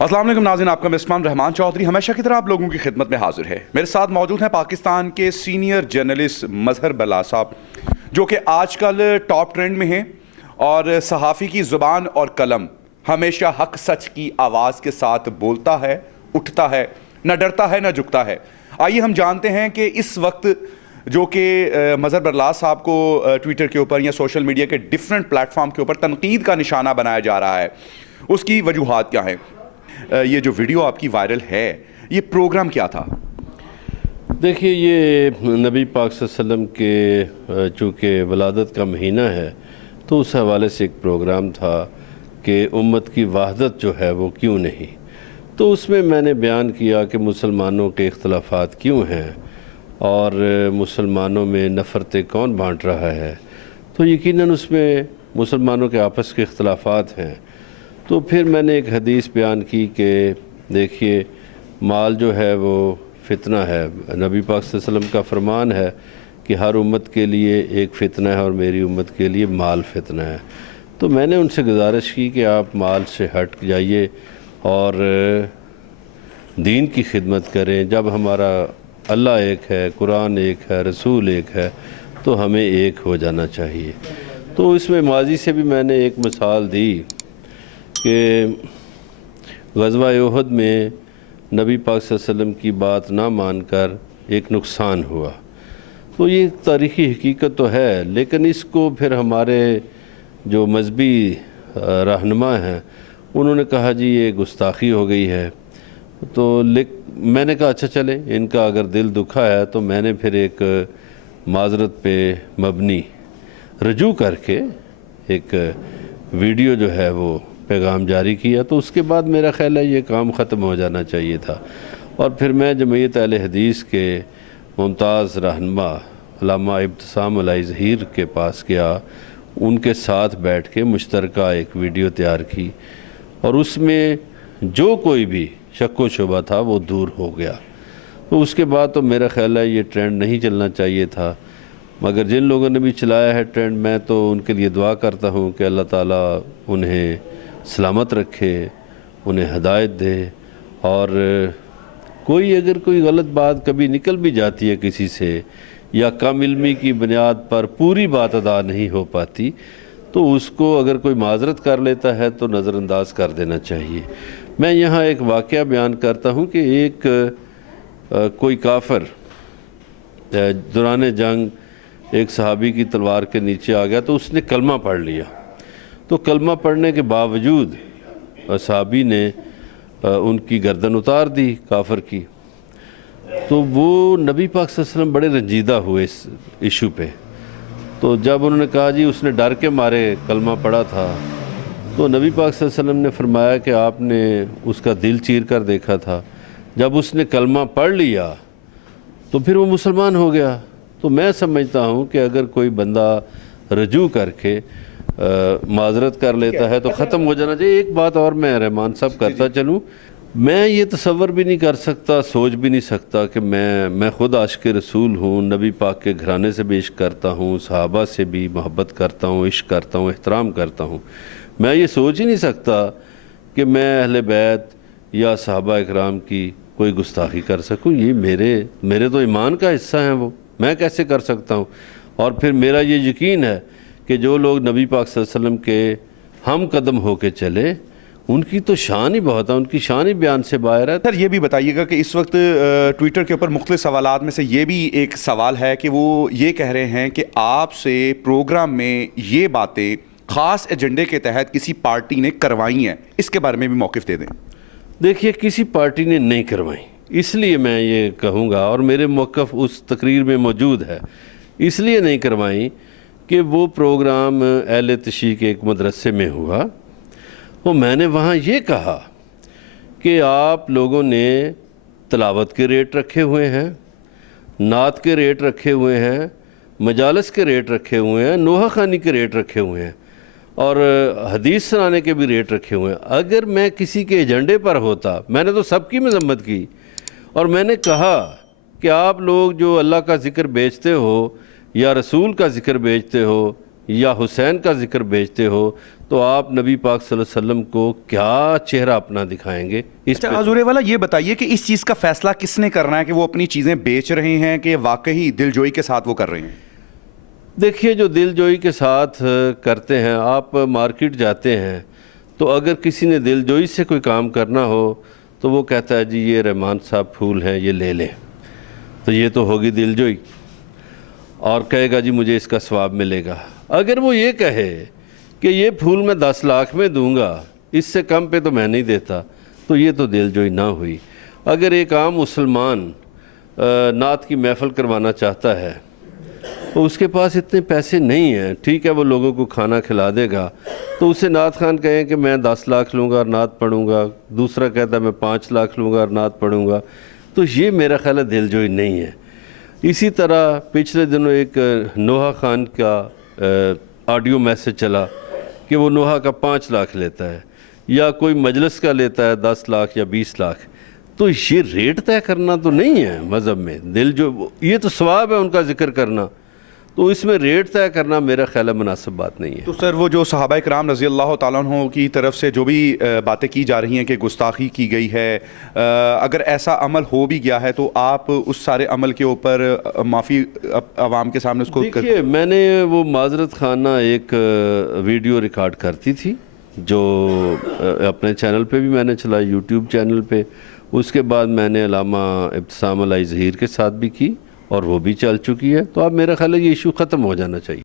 السلام علیکم ناظرین، آپ کا مسمان رحمان چودھری ہمیشہ کی طرح آپ لوگوں کی خدمت میں حاضر ہے۔ میرے ساتھ موجود ہیں پاکستان کے سینئر جرنلسٹ مظہر برلا صاحب، جو کہ آج کل ٹاپ ٹرینڈ میں ہیں اور صحافی کی زبان اور قلم ہمیشہ حق سچ کی آواز کے ساتھ بولتا ہے، اٹھتا ہے، نہ ڈرتا ہے نہ جھکتا ہے۔ آئیے ہم جانتے ہیں کہ اس وقت جو کہ مظہر برلا صاحب کو ٹویٹر کے اوپر یا سوشل میڈیا کے ڈیفرنٹ پلیٹ فارم کے اوپر تنقید کا نشانہ بنایا جا رہا ہے، اس کی وجوہات کیا ہیں؟ یہ جو ویڈیو آپ کی وائرل ہے، یہ پروگرام کیا تھا؟ دیکھیے، یہ نبی پاک صلی اللہ علیہ وسلم کے چونکہ ولادت کا مہینہ ہے تو اس حوالے سے ایک پروگرام تھا کہ امت کی وحدت جو ہے وہ کیوں نہیں۔ تو اس میں میں نے بیان کیا کہ مسلمانوں کے اختلافات کیوں ہیں اور مسلمانوں میں نفرتیں کون بانٹ رہا ہے۔ تو یقیناً اس میں مسلمانوں کے آپس کے اختلافات ہیں۔ تو پھر میں نے ایک حدیث بیان کی کہ دیکھیے، مال جو ہے وہ فتنہ ہے۔ نبی پاک صلی اللہ علیہ وسلم کا فرمان ہے کہ ہر امت کے لیے ایک فتنہ ہے اور میری امت کے لیے مال فتنہ ہے۔ تو میں نے ان سے گزارش کی کہ آپ مال سے ہٹ جائیے اور دین کی خدمت کریں۔ جب ہمارا اللہ ایک ہے، قرآن ایک ہے، رسول ایک ہے، تو ہمیں ایک ہو جانا چاہیے۔ تو اس میں ماضی سے بھی میں نے ایک مثال دی کہ غزوہ احد میں نبی پاک صلی اللہ علیہ وسلم کی بات نہ مان کر ایک نقصان ہوا۔ تو یہ تاریخی حقیقت تو ہے، لیکن اس کو پھر ہمارے جو مذہبی رہنما ہیں انہوں نے کہا جی یہ گستاخی ہو گئی ہے۔ تو میں نے کہا اچھا چلیں، ان کا اگر دل دکھا ہے تو میں نے پھر ایک معذرت پہ مبنی رجوع کر کے ایک ویڈیو جو ہے وہ پیغام جاری کیا۔ تو اس کے بعد میرا خیال ہے یہ کام ختم ہو جانا چاہیے تھا۔ اور پھر میں جمعیت اہل حدیث کے ممتاز رہنما علامہ ابتسام علی ظہیر کے پاس گیا، ان کے ساتھ بیٹھ کے مشترکہ ایک ویڈیو تیار کی اور اس میں جو کوئی بھی شک و شبہ تھا وہ دور ہو گیا۔ تو اس کے بعد تو میرا خیال ہے یہ ٹرینڈ نہیں چلنا چاہیے تھا، مگر جن لوگوں نے بھی چلایا ہے ٹرینڈ، میں تو ان کے لیے دعا کرتا ہوں کہ اللہ تعالیٰ انہیں سلامت رکھے، انہیں ہدایت دے، اور اگر کوئی غلط بات کبھی نکل بھی جاتی ہے کسی سے یا کم علمی کی بنیاد پر پوری بات ادا نہیں ہو پاتی، تو اس کو اگر کوئی معذرت کر لیتا ہے تو نظر انداز کر دینا چاہیے۔ میں یہاں ایک واقعہ بیان کرتا ہوں کہ ایک کوئی کافر دوران جنگ ایک صحابی کی تلوار کے نیچے آ گیا، تو اس نے کلمہ پڑھ لیا۔ تو کلمہ پڑھنے کے باوجود صحابی نے ان کی گردن اتار دی کافر کی۔ تو وہ نبی پاک صلی اللہ علیہ وسلم بڑے رنجیدہ ہوئے اس ایشو پہ۔ تو جب انہوں نے کہا جی اس نے ڈر کے مارے کلمہ پڑھا تھا، تو نبی پاک صلی اللہ علیہ وسلم نے فرمایا کہ آپ نے اس کا دل چیر کر دیکھا تھا، جب اس نے کلمہ پڑھ لیا تو پھر وہ مسلمان ہو گیا۔ تو میں سمجھتا ہوں کہ اگر کوئی بندہ رجوع کر کے معذرت کر لیتا ہے تو ختم ہو جانا چاہیے۔ ایک بات اور میں رحمان صاحب کرتا چلوں، میں یہ تصور بھی نہیں کر سکتا، سوچ بھی نہیں سکتا کہ میں خود عاشق رسول ہوں، نبی پاک کے گھرانے سے بھی عشق کرتا ہوں، صحابہ سے بھی محبت کرتا ہوں، عشق کرتا ہوں، احترام کرتا ہوں۔ میں یہ سوچ ہی نہیں سکتا کہ میں اہل بیت یا صحابہ اکرام کی کوئی گستاخی کر سکوں۔ یہ میرے تو ایمان کا حصہ ہیں، وہ میں کیسے کر سکتا ہوں؟ اور پھر میرا یہ یقین ہے کہ جو لوگ نبی پاک صلی اللہ علیہ وسلم کے ہم قدم ہو کے چلے، ان کی تو شان ہی بہت ہے، ان کی شان ہی بیان سے باہر ہے۔ سر یہ بھی بتائیے گا کہ اس وقت ٹویٹر کے اوپر مختلف سوالات میں سے یہ بھی ایک سوال ہے کہ وہ یہ کہہ رہے ہیں کہ آپ سے پروگرام میں یہ باتیں خاص ایجنڈے کے تحت کسی پارٹی نے کروائی ہیں، اس کے بارے میں بھی موقف دے دیں۔ دیکھیے، کسی پارٹی نے نہیں کروائی، اس لیے میں یہ کہوں گا، اور میرے موقف اس تقریر میں موجود ہے، اس لیے نہیں کروائی کہ وہ پروگرام اہل تشیع کے ایک مدرسے میں ہوا، اور میں نے وہاں یہ کہا کہ آپ لوگوں نے تلاوت کے ریٹ رکھے ہوئے ہیں، نعت کے ریٹ رکھے ہوئے ہیں، مجالس کے ریٹ رکھے ہوئے ہیں، نوحہ خوانی کے ریٹ رکھے ہوئے ہیں، اور حدیث سنانے کے بھی ریٹ رکھے ہوئے ہیں۔ اگر میں کسی کے ایجنڈے پر ہوتا، میں نے تو سب کی مذمت کی، اور میں نے کہا کہ آپ لوگ جو اللہ کا ذکر بیچتے ہو یا رسول کا ذکر بیچتے ہو یا حسین کا ذکر بیچتے ہو، تو آپ نبی پاک صلی اللہ علیہ وسلم کو کیا چہرہ اپنا دکھائیں گے؟ اس اچھا حضور والا یہ بتائیے کہ اس چیز کا فیصلہ کس نے کرنا ہے کہ وہ اپنی چیزیں بیچ رہے ہیں کہ واقعی دل جوئی کے ساتھ وہ کر رہے ہیں؟ دیکھیے جو دل جوئی کے ساتھ کرتے ہیں، آپ مارکیٹ جاتے ہیں تو اگر کسی نے دل جوئی سے کوئی کام کرنا ہو تو وہ کہتا ہے جی یہ رحمان صاحب پھول ہیں یہ لے لیں، تو یہ تو ہوگی دل جوئی، اور کہے گا جی مجھے اس کا ثواب ملے گا۔ اگر وہ یہ کہے کہ یہ پھول میں 10 لاکھ میں دوں گا، اس سے کم پہ تو میں نہیں دیتا، تو یہ تو دل جوئی نہ ہوئی۔ اگر ایک عام مسلمان نعت کی محفل کروانا چاہتا ہے تو اس کے پاس اتنے پیسے نہیں ہیں، ٹھیک ہے وہ لوگوں کو کھانا کھلا دے گا، تو اسے نعت خان کہیں کہ میں 10 لاکھ لوں گا اور نعت پڑھوں گا، دوسرا کہتا ہے میں 5 لاکھ لوں گا اور نعت پڑھوں گا، تو یہ میرا خیال ہے دل جوئی نہیں ہے۔ اسی طرح پچھلے دنوں ایک نوحہ خان کا آڈیو میسج چلا کہ وہ نوحہ کا 5 لاکھ لیتا ہے، یا کوئی مجلس کا لیتا ہے 10 لاکھ یا 20 لاکھ، تو یہ ریٹ طے کرنا تو نہیں ہے مذہب میں، یہ تو ثواب ہے ان کا ذکر کرنا، تو اس میں ریٹ طے کرنا میرا خیال ہے مناسب بات نہیں ہے۔ تو سر وہ جو صحابہ کرام رضی اللہ تعالیٰ عنہ کی طرف سے جو بھی باتیں کی جا رہی ہیں کہ گستاخی کی گئی ہے، اگر ایسا عمل ہو بھی گیا ہے تو آپ اس سارے عمل کے اوپر معافی عوام کے سامنے اس کو دیکھیے میں نے وہ معذرت خانہ ایک ویڈیو ریکارڈ کرتی تھی جو اپنے چینل پہ بھی میں نے چلائی، یوٹیوب چینل پہ، اس کے بعد میں نے علامہ ابتسام علی ظہیر کے ساتھ بھی کی اور وہ بھی چل چکی ہے، تو اب میرا خیال ہے یہ ایشو ختم ہو جانا چاہیے۔